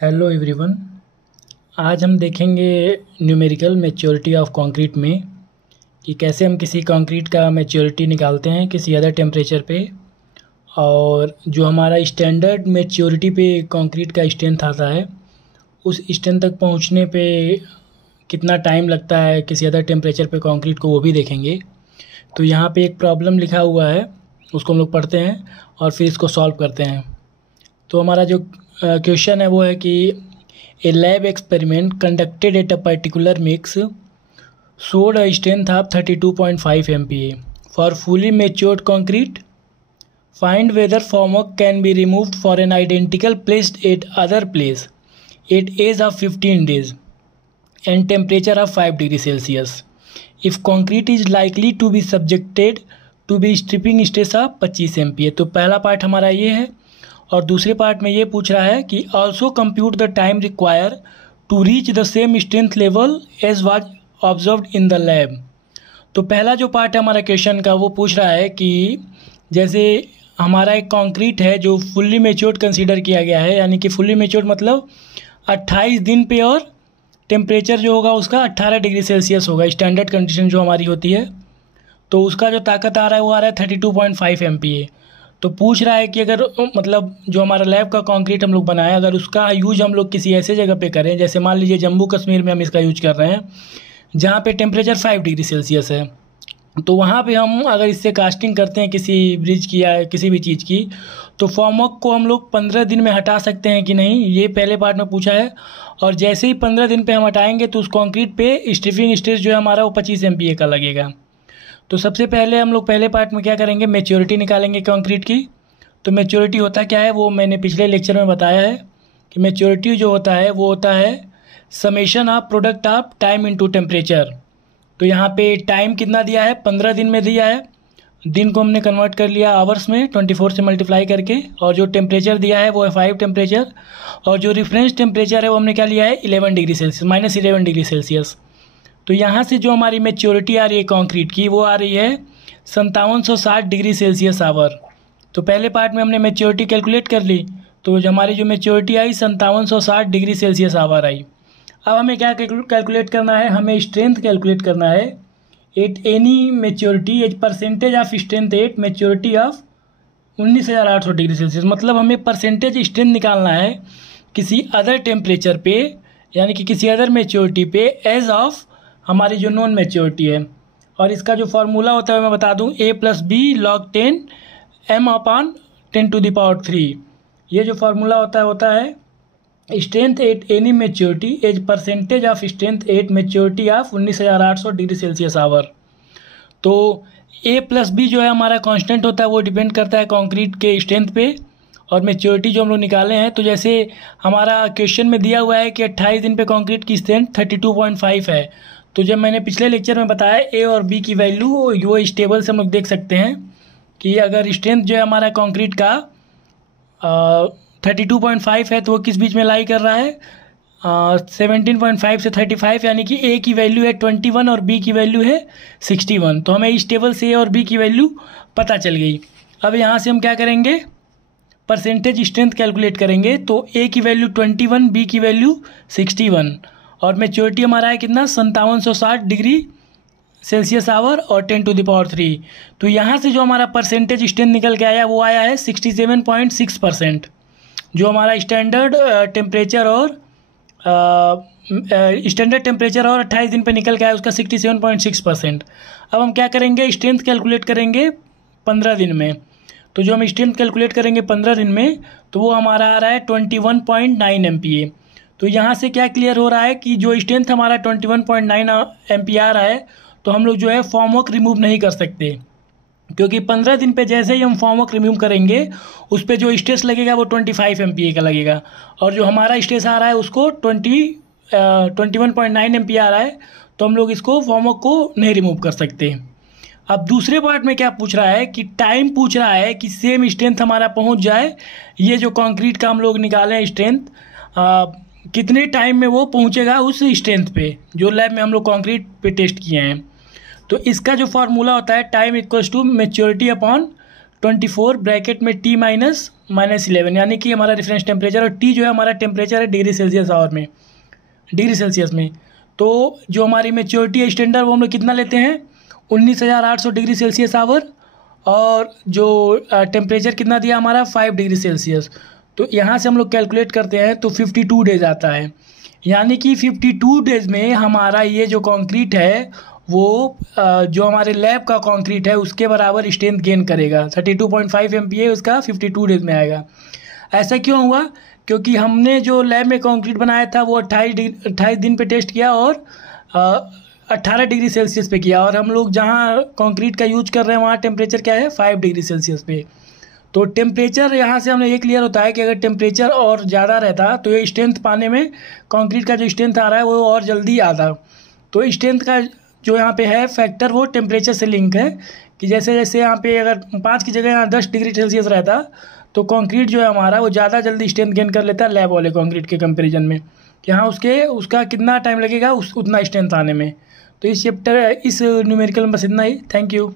Hello everyone. आज हम देखेंगे न्यूमेरिकल मैच्योरिटी ऑफ कंक्रीट में कि कैसे हम किसी कंक्रीट का मैच्योरिटी निकालते हैं किसी अदर टेम्परेचर पे, और जो हमारा स्टैंडर्ड मैच्योरिटी पे कंक्रीट का स्ट्रेंथ आता है उस स्ट्रेंथ तक पहुंचने पे कितना टाइम लगता है किसी अदर टेम्परेचर पे कंक्रीट को, वो भी देखेंगे। तो यहाँ पे एक प्रॉब्लम लिखा हुआ है, उसको हम लोग पढ़ते हैं और फिर इसको सॉल्व करते हैं। तो हमारा जो क्वेश्चन है वो है कि a lab experiment conducted at a particular mix showed a strength of 32.5 MPa for fully matured concrete. Find whether formwork can be removed for an identical placed at other place at age of 15 days and temperature of 5 degrees Celsius if concrete is likely to be subjected to be stripping stress of 25 MPa। तो पहला part हमारा ये है, और दूसरे part में ये पूछ रहा है कि also compute the time require to reach the same strength level as was observed in the lab. तो पहला जो पार्ट है हमारा क्वेश्चन का वो पूछ रहा है कि जैसे हमारा एक कंक्रीट है जो फुल्ली मेच्योर्ड कंसीडर किया गया है, यानी कि फुल्ली मेच्योर्ड मतलब 28 दिन पे, और टेम्परेचर जो होगा उसका 18 डिग्री सेल्सियस होगा, स्टैंडर्ड कंडीशन जो हमारी होती है। तो उसका जो ताकत आ रहा है वो आ रहा है 32.5 MPa। तो पूछ रहा है कि अगर मतलब जो हमारा लैब का कंक्रीट हम लोग बनाए, अगर उसका यूज हम लोग किसी ऐसे जगह पे करें, जैसे मान लीजिए जम्मू कश्मीर में हम इसका यूज कर रहे हैं जहाँ पे टेम्परेचर 5 डिग्री सेल्सियस है, तो वहाँ पे हम अगर इससे कास्टिंग करते हैं किसी ब्रिज की या किसी भी चीज़ की, तो फॉर्मवर्क को हम लोग 15 दिन में हटा सकते हैं कि नहीं, ये पहले पार्ट में पूछा है। और जैसे ही 15 दिन पे हम हटाएंगे तो उस कंक्रीट पे स्ट्रिपिंग स्ट्रेस जो है हमारा वो 25 MPa का लगेगा। तो सबसे पहले हम लोग पहले पार्ट में क्या करेंगे, मैच्योरिटी निकालेंगे कंक्रीट की। तो मैच्योरिटी होता क्या है वो मैंने पिछले लेक्चर में बताया है कि मैच्योरिटी जो होता है वो होता है summation of product of time into temperature. तो यहाँ पे टाइम कितना दिया है, 15 दिन में दिया है। दिन को हमने कन्वर्ट कर लिया आवर्स में 24 से मल्टीप्लाई करके, और जो टेम्परेचर दिया है वो है 5 टेम्परेचर, और जो रिफरेंस टेम्परेचर है वो हमने क्या लिया है 11 डिग्री सेल्सियस, -11 डिग्री सेल्सियस। तो यहाँ से जो हमारी मैच्योरिटी आ रही है कंक्रीट की वो आ रही है 5760 डिग्री सेल्सियस आवर। तो पहले पार्ट में हमने मैच्योरिटी कैलकुलेट कर ली, तो हमारी जो मैच्योरिटी आई 5760 डिग्री सेल्सियस आवर आई। अब हमें क्या कैलकुलेट करना है, हमें स्ट्रेंथ कैलकुलेट करना है at any maturity age percentage of strength at maturity of 19,800 degree Celsius. मतलब हमें परसेंटेज स्ट्रेंथ निकालना है किसी अदर टेम्परेचर पे, यानी कि किसी अदर मैच्योरिटी पे एज ऑफ हमारी जो नॉन मैच्योरिटी है। और इसका जो फार्मूला होता है मैं बता दूं, A+B log 10 m/10⁻³ ये जो फार्मूला होता है strength at any maturity age percentage of strength at maturity of 19,800 degree Celsius hour. तो A+B जो है हमारा कांस्टेंट होता है, वो डिपेंड करता है कंक्रीट के स्ट्रेंथ पे, और मैच्योरिटी जो हम लोग निकाले हैं। तो जैसे हमारा क्वेश्चन में दिया हुआ है कि 28 दिन पे कंक्रीट की स्ट्रेंथ 32.5 है, तो जब मैंने पिछले लेक्चर में बताया A और B की वैल्यू वो इस टेबल से हम लोग देख सकते हैं कि अगर स्ट्रेंथ जो है हमारा कंक्रीट का 32.5 है तो वो किस बीच में लाई कर रहा है 17.5 से 35, यानी कि A की वैल्यू है 21 और B की वैल्यू है 61। तो हमें इस टेबल से A और B की वैल्यू पता चल गई। अब यहाँ से हम क्या करेंगे, परसेंटेज स्ट्रेंथ कैलकुलेट करेंगे। तो A की वैल्यू 21, B की वैल्यू 61, और मैच्योरिटी हमारा है कितना 5760 डिग्री सेल्सियस आवर और 10⁻³। तो यहाँ से जो हमारा परसेंटेज स्ट्रेंथ निकल के आया वो आया है 67.6%। जो हमारा स्टैंडर्ड टेम्परेचर और 28 दिन पे निकल के आया उसका 67.6%। अब हम क्या करेंगे, स्ट्रेंथ कैलकुलेट करेंगे 15 दिन में। तो जो हम स्ट्रेंथ कैलकुलेट करेंगे 15 दिन में तो वो हमारा आ रहा है 21.9 MPa। तो यहाँ से क्या क्लियर हो रहा है कि जो स्ट्रेंथ हमारा 21.9 MPa आ रहा है, तो हम लोग जो है फॉर्मवर्क रिमूव नहीं कर सकते, क्योंकि 15 दिन पे जैसे ही हम फॉर्मवर्क रिमूव करेंगे उस पर जो स्ट्रेस लगेगा वो 25 MPa का लगेगा, और जो हमारा स्ट्रेस आ रहा है उसको 21.9 MPa आ रहा है, तो हम लोग इसको फॉर्मवर्क को नहीं रिमूव कर सकते। अब दूसरे पार्ट में क्या पूछ रहा है कि टाइम पूछ रहा है कि सेम स्ट्रेंथ हमारा पहुंच जाए, ये जो कंक्रीट का हम लोग निकाले हैं स्ट्रेंथ, कितने टाइम में वो पहुंचेगा उस स्ट्रेंथ पे जो लैब में हम लोग कंक्रीट पे टेस्ट किए हैं। तो इसका जो फार्मूला होता है time equals to maturity upon 24 bracket में T- -11 यानी कि हमारा रेफरेंस टेम्परेचर, और टी जो है हमारा टेम्परेचर है डिग्री सेल्सियस आवर में, डिग्री सेल्सियस में। तो जो हमारी मैच्योरिटी स्टैंडर्ड वो हम लोग कितना लेते हैं, 19,800 डिग्री सेल्सियस आवर, और जो टेम्परेचर कितना दिया हमारा 5 डिग्री सेल्सियस। तो यहाँ से हम लोग कैलकुलेट करते हैं तो 52 डेज आता है, यानी कि 52 डेज में हमारा ये जो कंक्रीट है वो जो हमारे लैब का कंक्रीट है उसके बराबर स्ट्रेंथ गेन करेगा। 32.5 MPa उसका 52 डेज में आएगा। ऐसा क्यों हुआ, क्योंकि हमने जो लैब में कंक्रीट बनाया था वो 28 दिन पे टेस्ट किया और 18 डिग्री सेल्सियस पे किया, और हम लोग जहाँ कंक्रीट का यूज कर रहे हैं वहाँ टेम्परेचर क्या है 5 डिग्री सेल्सियस पे। तो टेम्परेचर यहाँ से हमें ये क्लियर होता है कि अगर टेम्परेचर और ज़्यादा रहता तो ये स्ट्रेंथ पाने में कंक्रीट का जो स्ट्रेंथ आ रहा है वो और जल्दी आता। तो स्ट्रेंथ का जो यहाँ पे है फैक्टर वो टेम्परेचर से लिंक है, कि जैसे जैसे यहाँ पे अगर 5 की जगह यहाँ 10 डिग्री सेल्सियस रहता तो कंक्रीट जो है हमारा वो ज़्यादा जल्दी स्ट्रेंथ गेन कर लेता है लैब वाले कंक्रीट के कंपेरिजन में, कि हाँ उसका कितना टाइम लगेगा उतना स्ट्रेंथ आने में। तो इस न्यूमेरिकल में बस इतना ही। Thank you.